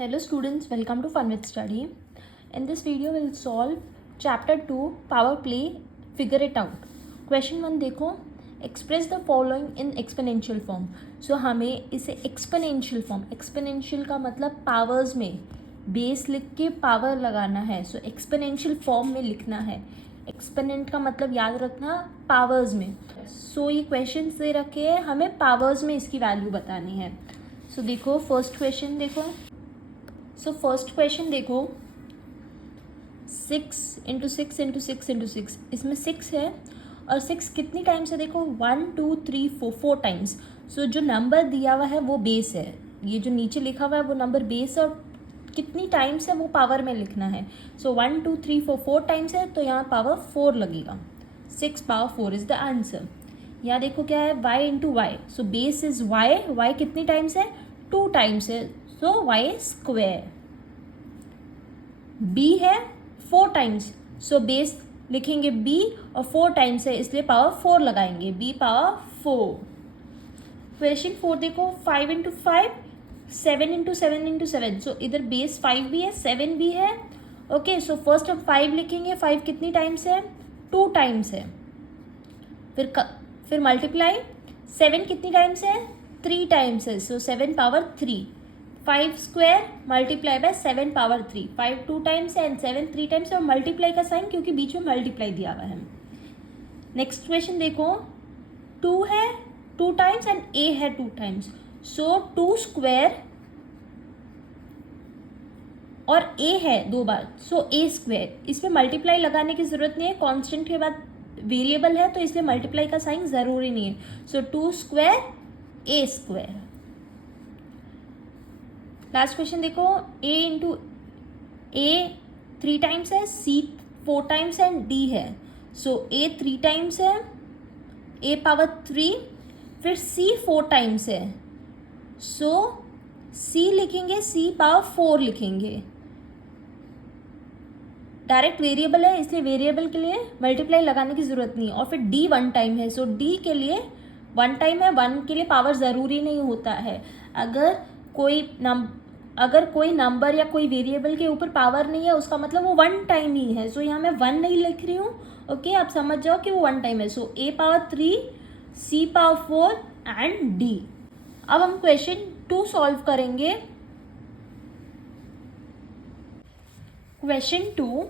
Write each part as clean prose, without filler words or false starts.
Hello students, welcome to Fun with Study. In this video we'll solve chapter 2 power play, figure it out. Question 1 देखो, express the following in exponential form. So हमें इसे exponential form, exponential का मतलब powers में base लिख के power लगाना है. So exponential form में लिखना है. एक्सपोनेंट का मतलब याद रखना पावर्स में. सो ये क्वेश्चन दे रखे हैं, हमें पावर्स में इसकी वैल्यू बतानी है. सो देखो फर्स्ट क्वेश्चन देखो. सो फर्स्ट क्वेश्चन देखो, 6 इंटू 6 इंटू 6 इंटू 6, इसमें 6 है और 6 कितनी टाइम्स है देखो, 1 2 3 4 टाइम्स. सो जो नंबर दिया हुआ है वो बेस है, ये जो नीचे लिखा हुआ है वो नंबर बेस और कितनी टाइम्स है वो पावर में लिखना है. सो 1 2 3 4 टाइम्स है तो यहाँ पावर 4 लगेगा. 6 पावर 4 इज द आंसर. यहाँ देखो क्या है, y into y. So base is y कितनी टाइम्स है, 2 टाइम्स है. सो y स्क्वायर. b है 4 टाइम्स. सो बेस लिखेंगे b और 4 टाइम्स है इसलिए पावर 4 लगाएंगे, b पावर 4. क्वेश्चन 4 देखो, 5 इंटू 5, 7 इंटू 7 इंटू 7. सो इधर बेस 5 भी है 7 भी है. ओके, सो फर्स्ट हम 5 लिखेंगे. 5 कितनी टाइम्स है, 2 टाइम्स है. फिर मल्टीप्लाई, 7 कितनी टाइम्स है, 3 टाइम्स है. सो 7 power 3. 5 square multiply bye 7 power 3. 5 2 times है एंड 7 3 टाइम्स है. और मल्टीप्लाई का साइन क्योंकि बीच में मल्टीप्लाई दिया हुआ है. नेक्स्ट क्वेश्चन देखो, 2 है 2 टाइम्स एंड a है 2 टाइम्स. सो 2 स्क्वायर और a है 2 बार. सो a स्क्वायर. इसमें मल्टीप्लाई लगाने की जरूरत नहीं है, कांस्टेंट के बाद वेरिएबल है तो इसलिए मल्टीप्लाई का साइन जरूरी नहीं है. सो 2 square a square. Last question देखो, a इंटू a 3 टाइम्स है, c 4 टाइम्स है एंड d है. सो a 3 टाइम्स है, a पावर 3, फिर c 4 टाइम्स है. सो c लिखेंगे, c पावर 4 लिखेंगे. डायरेक्ट वेरिएबल है इसलिए वेरिएबल के लिए मल्टीप्लाई लगाने की जरूरत नहीं. और फिर d 1 टाइम है. सो d के लिए 1 टाइम है, 1 के लिए पावर ज़रूरी नहीं होता है. अगर कोई नंबर या कोई वेरिएबल के ऊपर पावर नहीं है उसका मतलब वो 1 टाइम ही है. सो यहाँ मैं 1 नहीं लिख रही हूँ. ओके, आप समझ जाओ कि वो 1 टाइम है. सो a power 3, c power 4 and d. अब हम क्वेश्चन 2 सॉल्व करेंगे. Question 2,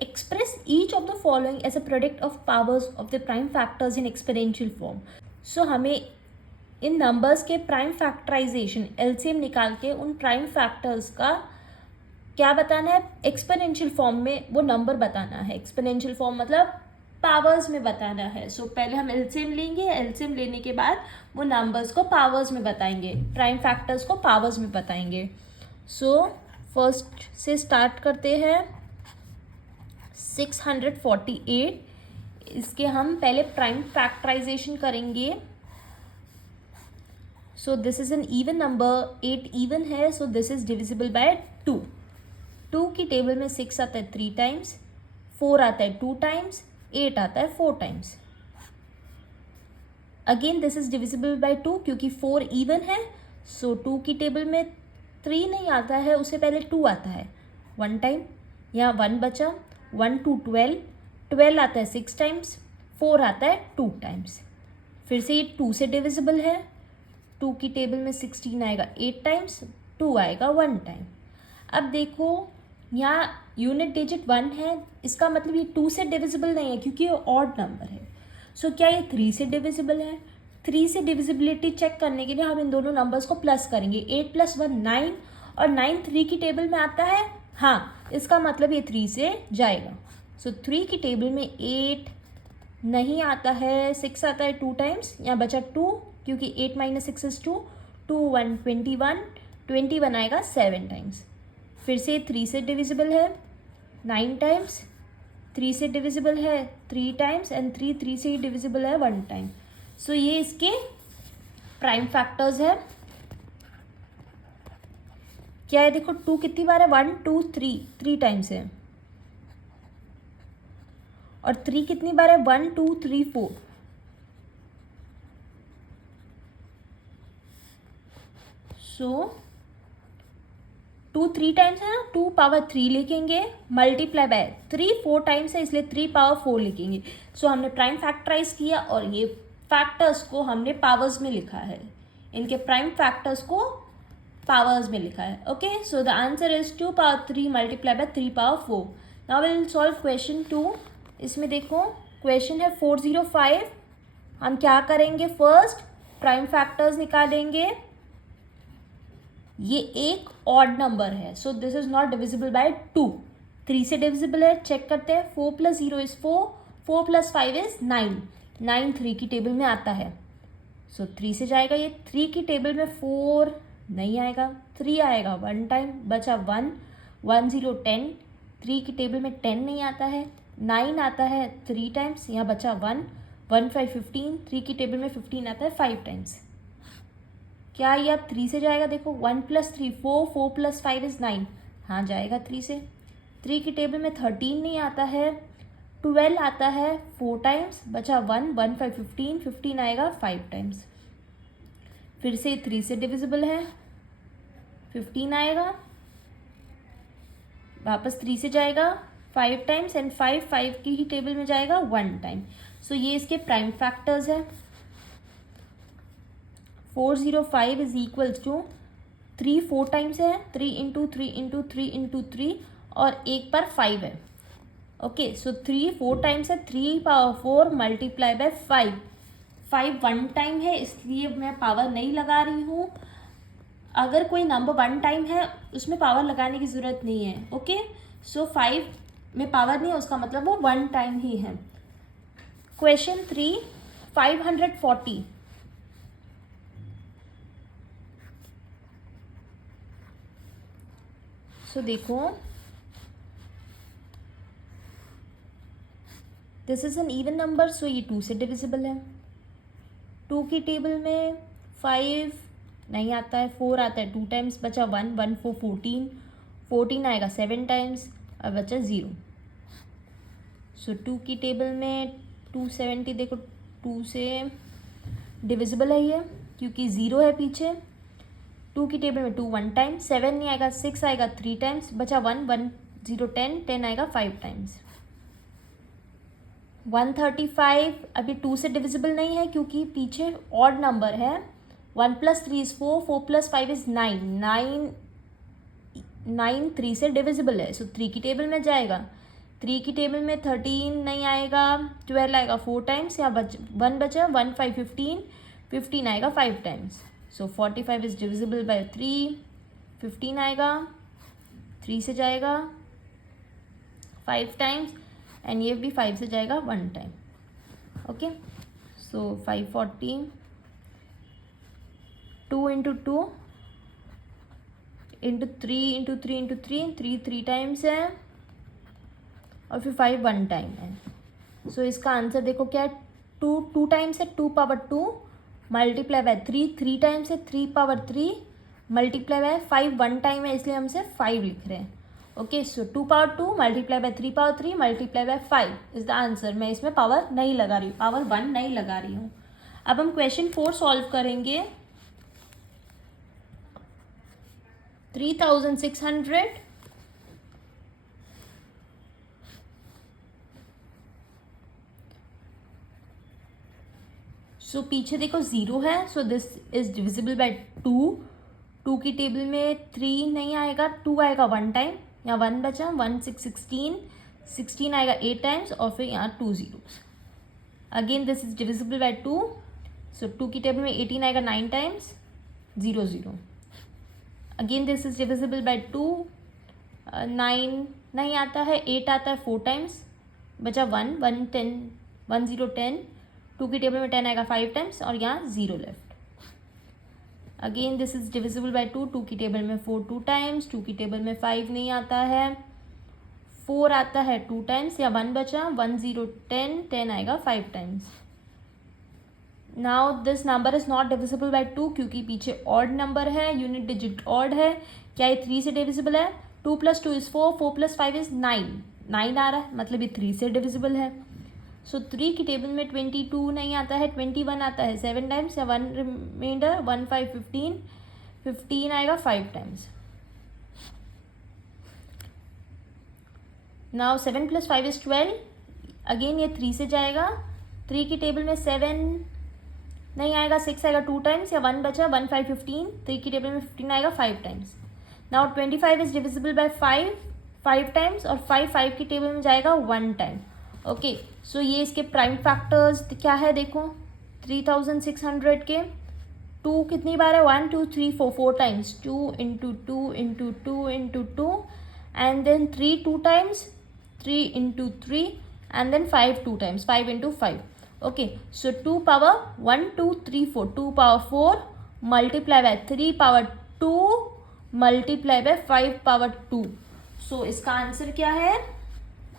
express each of the following as a product of powers of the prime factors in exponential form. So हमें इन नंबर्स के प्राइम फैक्टराइजेशन एलसीएम निकाल के उन prime factors का क्या बताना है, एक्सपोनेंशियल फॉर्म में वो नंबर बताना है. एक्सपोनेंशियल फॉर्म मतलब पावर्स में बताना है. सो पहले हम एलसीएम लेंगे, एलसीएम लेने के बाद वो नंबर्स को पावर्स में बताएंगे, प्राइम फैक्टर्स को पावर्स में बताएंगे. सो फर्स्ट से स्टार्ट करते हैं. 648, इसके हम पहले प्राइम फैक्टराइजेशन करेंगे. So this is an even number, 8 even है. So this is divisible by 2. 2 की टेबल में 6 आता है 3 टाइम्स, 4 आता है 2 टाइम्स, 8 आता है 4 times. Again this is divisible by 2 क्योंकि 4 इवन है. सो 2 की टेबल में 3 नहीं आता है, उससे पहले 2 आता है 1 टाइम. यहाँ 1 बचा. 1 2 12, 12 आता है 6 टाइम्स, 4 आता है 2 टाइम्स. फिर से ये 2 से डिविजिबल है. 2 की टेबल में 16 आएगा 8 टाइम्स, 2 आएगा 1 टाइम. अब देखो यहाँ यूनिट डिजिट 1 है, इसका मतलब ये 2 से डिविजिबल नहीं है क्योंकि ये ऑड नंबर है. सो क्या ये 3 से डिविजिबल है? 3 से डिविजिबिलिटी चेक करने के लिए हम इन दोनों नंबर्स को प्लस करेंगे. 8 + 1 9 और 9 3 की टेबल में आता है. हाँ, इसका मतलब ये 3 से जाएगा. सो 3 की टेबल में 8 नहीं आता है, 6 आता है 2 टाइम्स. यहाँ बचा 2 क्योंकि 8 - 6 इज 2. 2 1 21, 21 आएगा 7 टाइम्स. फिर से 3 से डिविजिबल है 9 टाइम्स, 3 से डिविजिबल है 3 टाइम्स एंड 3 से ही डिविजिबल है 1 टाइम. सो ये इसके प्राइम फैक्टर्स है. क्या है देखो, 2 कितनी बार है, 1 2 3 टाइम्स है. और 3 कितनी बार है, 1 2 3 4. सो 2 3 टाइम्स है ना, 2 पावर 3 लिखेंगे, मल्टीप्लाई बाय 3 4 टाइम्स है इसलिए 3 पावर 4 लिखेंगे। सो हमने प्राइम फैक्टराइज किया और ये फैक्टर्स को हमने पावर्स में लिखा है, इनके प्राइम फैक्टर्स को पावर्स में लिखा है। Okay, so the answer is 2 power 3 multiply by 3 power 4। Now will solve question 2। इसमें देखो क्वेश्चन है 405। हम क्या करेंगे, फर्स्ट प्राइम फैक्टर्स निकालेंगे। ये एक ऑड नंबर है, so this is not divisible by 2, 3 से डिविजिबल है, चेक करते हैं। 4 + 0 इज 4, 4 + 5 इज 9, 9 3 की टेबल में आता है, सो 3 से जाएगा ये। 3 की टेबल में 4 नहीं आएगा, 3 आएगा 1 टाइम, बचा 1, 1 0 10, 3 की टेबल में 10 नहीं आता है, 9 आता है 3 टाइम्स, यहाँ बचा 1, 1 5 15, 3 की टेबल में 15 आता है 5 टाइम्स। क्या ये अब 3 से जाएगा, देखो 1 + 3 4, 4 + 5 इज 9, हाँ जाएगा 3 से। 3 की टेबल में 13 नहीं आता है, 12 आता है 4 टाइम्स, बचा 1, 1 5 15, 15 आएगा 5 टाइम्स। फिर से 3 से डिविजिबल है, 15 आएगा, वापस 3 से जाएगा 5 टाइम्स एंड 5 5 की ही टेबल में जाएगा 1 टाइम। सो ये इसके प्राइम फैक्टर्स है। 405 इज इक्वल्स टू 3 4 टाइम्स है, 3 × 3 × 3 × 3 और एक पर 5 है। ओके, सो 3 4 टाइम्स है, 3 पावर 4 मल्टीप्लाई बाय 5, 5 1 टाइम है इसलिए मैं पावर नहीं लगा रही हूँ। अगर कोई नंबर 1 टाइम है उसमें पावर लगाने की ज़रूरत नहीं है। ओके, सो 5 में पावर नहीं है उसका मतलब वो 1 टाइम ही है। क्वेश्चन 3 540। सो देखो, this is an even number, so ये 2 से डिविजिबल है। 2 की टेबल में 5 नहीं आता है, 4 आता है 2 टाइम्स, बचा 1, 1 4 14, 14 आएगा 7 टाइम्स और बचा 0। सो 2 की टेबल में 270, देखो 2 से डिविजिबल है ये क्योंकि 0 है पीछे। 2 की टेबल में 2 1 टाइम, 7 नहीं आएगा, 6 आएगा 3 टाइम्स, बचा 1, 1 0 10, 10 आएगा 5 टाइम्स। 135 अभी 2 से डिविजिबल नहीं है क्योंकि पीछे ऑड नंबर है। 1 + 3 इज 4, 4 + 5 इज 9, 9 3 से डिविजिबल है, सो 3 की टेबल में जाएगा। 3 की टेबल में 13 नहीं आएगा, 12 आएगा 4 टाइम्स, यहाँ 1 बचा, 1 5 15, 15 आएगा 5 times. So 45 is divisible bye 3, 15 आएगा, 3 से जाएगा 5 टाइम्स एंड ये भी 5 से जाएगा 1 टाइम। ओके, सो 540, 2 × 2 × 3 × 3 × 3, 3 3 टाइम्स है और फिर 5 1 टाइम है। सो इसका आंसर देखो क्या है, 2 2 टाइम्स है, 2 पावर 2 मल्टीप्लाई बाय 3, 3 टाइम्स है, 3 पावर 3 मल्टीप्लाई बाय 5 1 टाइम है इसलिए हम सिर्फ 5 लिख रहे हैं। Okay, so 2 power 2 multiply by 3 power 3 multiply by 5 is the answer. मैं इसमें पावर नहीं लगा रही हूँ, पावर 1 नहीं लगा रही हूँ। अब हम क्वेश्चन 4 सॉल्व करेंगे। 3600 सो पीछे देखो 0 है, so this is divisible by 2। 2 की टेबल में 3 नहीं आएगा, 2 आएगा 1 टाइम, यहाँ 1 बचा, 1 6 16, 16 आएगा 8 टाइम्स और फिर यहाँ 2 zeros। Again this is divisible by 2, सो 2 की टेबल में 18 आएगा 9 times, 0 0। Again this is divisible by 2, 9 नहीं आता है, 8 आता है 4 टाइम्स, बचा 1 1 10, 1 0 10, 2 की टेबल में 10 आएगा 5 टाइम्स और यहाँ 0 left. Again this is divisible by 2, 2 की टेबल में 4 2 टाइम्स, 2 की टेबल में 5 नहीं आता है, 4 आता है 2 टाइम्स, या 1 बचा, 1 0 10, 10 आएगा 5 times. Now this number is not divisible by 2 क्योंकि पीछे ऑड नंबर है, यूनिट डिजिट ऑड है। क्या ये 3 से डिविजिबल है? 2 + 2 इज 4, 4 + 5 इज 9, 9 आ रहा है मतलब ये 3 से डिविजिबल है। सो 3 की टेबल में 22 नहीं आता है, 21 आता है 7 टाइम्स, या 1 रिमाइंडर, 1 5 15, 15 आएगा 5 टाइम्स। नाउ 7 + 5 इज़ 12, अगेन ये 3 से जाएगा, 3 की टेबल में 7 नहीं आएगा, 6 आएगा 2 टाइम्स, या 1 बचा, 1 5 15, 3 की टेबल में 15 आएगा 5 times. Now 25 is divisible bye 5 times, और 5 की टेबल में जाएगा 1 टाइम। ओके, सो ये इसके प्राइम फैक्टर्स क्या है देखो, 3600 के 2 कितनी बार है, 1 2 3 4, 4 times, 2 into 2 into 2 into 2, and then 3 2 times, 3 into 3, and then 5 2 times, 5 into 5। Okay, so 2 power 1 2 3 4, 2 power 4 multiply by 3 power 2 multiply by 5 power 2। So इसका आंसर क्या है,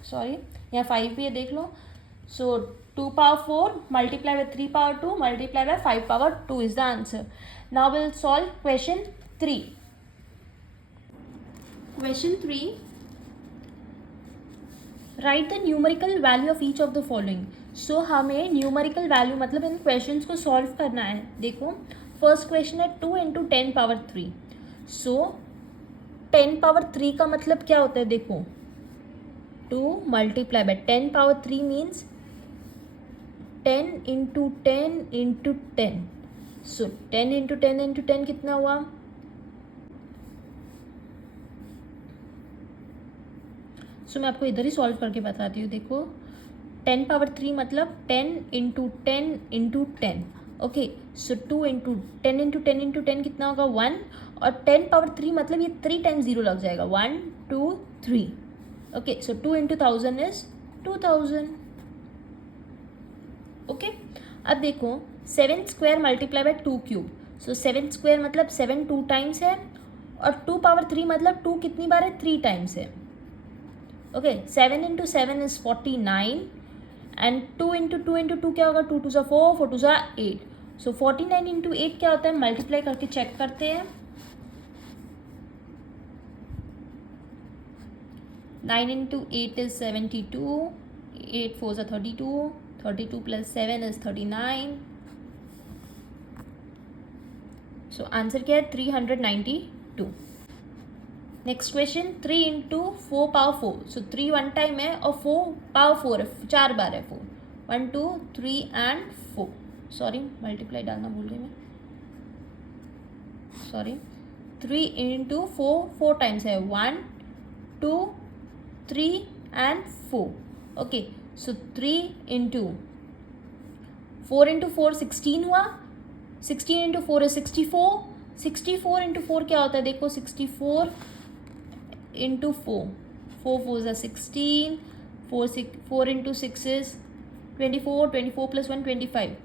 सॉरी यहाँ 5 भी है देख लो। सो 2 power 4 multiply by 3 power 2 multiply by 5 power 2 is the answer. Now we'll solve question 3. Question 3. Write the numerical value of each of the following. So हमें numerical value मतलब इन questions को solve करना है। देखो first question है 2 into 10 power 3. So 10 power 3 का मतलब क्या होता है, देखो 2 multiply by 10 power 3 means 10 into 10 into 10, so 10 into 10 into 10 कितना हुआ, सो मैं आपको इधर ही सॉल्व करके बताती हूँ। देखो 10 पावर 3 मतलब 10 into 10 into 10। Okay, so 2 into 10 into 10 into 10 कितना होगा 1, और 10 पावर 3 मतलब ये 3 टाइम्स 0 लग जाएगा, 1 2 3। Okay, so 2 into 1000 is 2000। Okay, अब देखो 7 स्क्वायर मल्टीप्लाई बाय 2 क्यूब, सो 7 स्क्वायर मतलब 7 2 टाइम्स है, और 2 पावर 3 मतलब 2 कितनी बार है, 3 टाइम्स है। Okay, 7 into 7 is 49, and 2 into 2 into 2 क्या होगा, 2 2 4, 4 2 8, सो 49 इंटू 8 क्या होता है, मल्टीप्लाई करके चेक करते हैं। 9 into 8 is 72, 8 4 32, 32 plus 7 is 39. So answer क्या है, 392। नेक्स्ट क्वेश्चन 3 इंटू 4 पावर 4, सो 3 1 टाइम है और 4 पावर 4 है, 4 बार है 4, 1 2 3 एंड 4, सॉरी मल्टीप्लाई डालना भूल गई मैं, सॉरी 3 इंटू 4 4 टाइम्स है, 1 2 3 and 4। Okay, so 3 into 4 into 4 16 हुआ, 16 इंटू 4 है 64, 64 इंटू 4 क्या होता है, देखो 64 इंटू 4, 4 4 16, 4 इंटू 6 इज 24, 24 प्लस 1 25,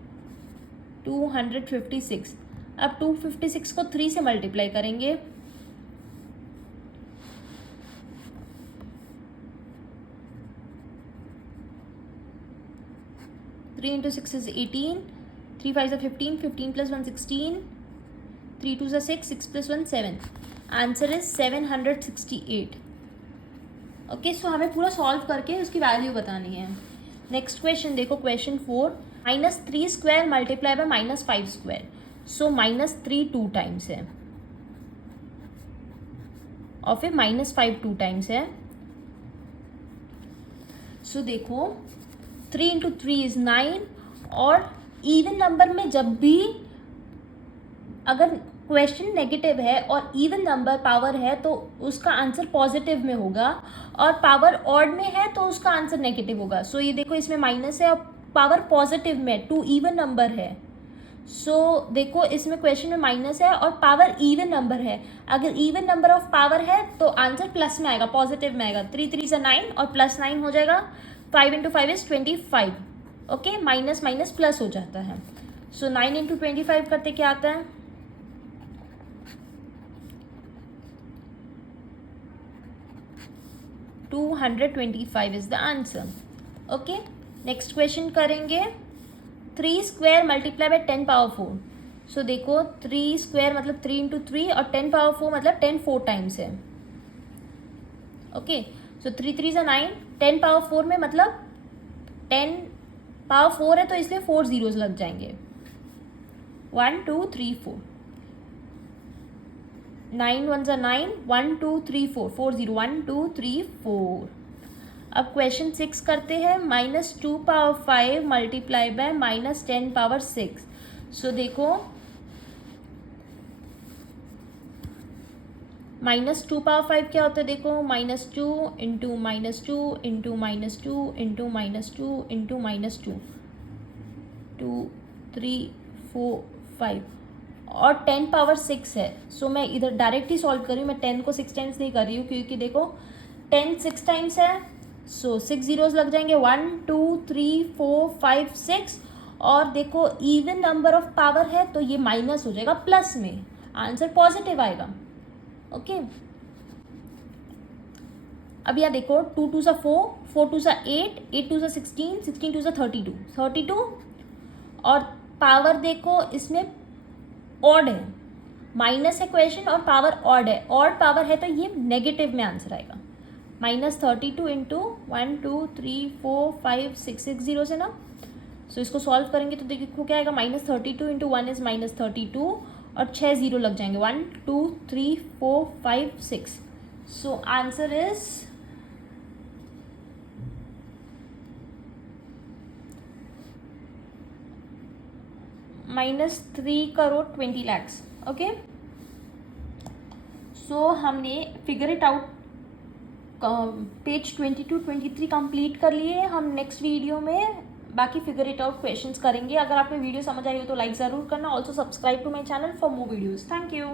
256। अब 256 को 3 से मल्टीप्लाई करेंगे, three into 6 is 18, 3 5 15, 15 plus 1 16, 3 2 6, 6 plus 1 7, answer is 768। Okay, so हमें पूरा सॉल्व करके उसकी वैल्यू बतानी है। नेक्स्ट क्वेश्चन देखो, question 4, -3 square multiply by -5 square, so -3 2 times है और फिर -5 2 टाइम्स है। सो देखो 3 इंटू 3 इज 9, और इवन नंबर में जब भी अगर क्वेश्चन नेगेटिव है और इवन नंबर पावर है तो उसका आंसर पॉजिटिव में होगा, और पावर ऑड में है तो उसका आंसर नेगेटिव होगा। सो ये देखो इसमें माइनस है और पावर पॉजिटिव में, 2 इवन नंबर है। सो देखो इसमें क्वेश्चन में माइनस है और पावर इवन नंबर है, अगर इवन नंबर ऑफ पावर है तो आंसर प्लस में आएगा, पॉजिटिव में आएगा। 3 3 से 9 और प्लस 9 हो जाएगा, 5 into 5 is 25। Okay, minus minus plus हो जाता है। सो 9 इंटू 25 करते क्या आता है, $225 is the answer. Okay, next question करेंगे 3 स्क्वायर मल्टीप्लाई बाय 10 पावर 4, सो देखो 3 स्क्वायर मतलब 3 इंटू 3 और 10 पावर 4 मतलब 10 4 टाइम्स है। ओके, सो 3 3 से 9, 10 पावर 4 में मतलब 10 पावर 4 है तो इसलिए 4 जीरोस लग जाएंगे, 1 2 3 4, 9 1 9, 1 2 3 4, 4 0, 1 2 3 4। अब क्वेश्चन 6 करते हैं, -2 पावर 5 मल्टीप्लाई बाय -10 पावर 6। सो देखो -2 पावर 5 क्या होता है, देखो -2 इंटू -2 इंटू -2 इंटू -2 इंटू -2, 2 3 4 5 और 10 पावर 6 है। सो मैं इधर डायरेक्ट ही सॉल्व कर रही हूँ, मैं 10 को 6 टाइम्स नहीं कर रही हूँ, क्योंकि देखो 10 6 टाइम्स है, सो 6 जीरोज लग जाएंगे, 1 2 3 4 5 6। और देखो इवन नंबर ऑफ पावर है तो ये माइनस हो जाएगा प्लस में, आंसर पॉजिटिव आएगा। ओके अब यहाँ देखो 2 2 सा 4, 4 2 सा 8, 8 2 सा 16, 16 2 सा 32, 32 और पावर देखो इसमें ऑड है, माइनस है क्वेश्चन और पावर ऑड है, ऑड पावर है तो ये नेगेटिव में आंसर आएगा। -32 इंटू 1 2 3 4 5 6, 6 जीरो से ना। सो इसको सॉल्व करेंगे तो देखो क्या आएगा, -32 इंटू 1 इज -32 और 6 जीरो लग जाएंगे, 1 2 3 4 5 6। So answer is -3 crore 20 lakhs। Okay so हमने figure it out page 22-23 complete कर लिए। हम नेक्स्ट वीडियो में बाकी फिगर इट आउट क्वेश्चंस करेंगे। अगर आपको वीडियो समझ आई हो तो लाइक ज़रूर करना। Also subscribe to my channel for more videos. Thank you.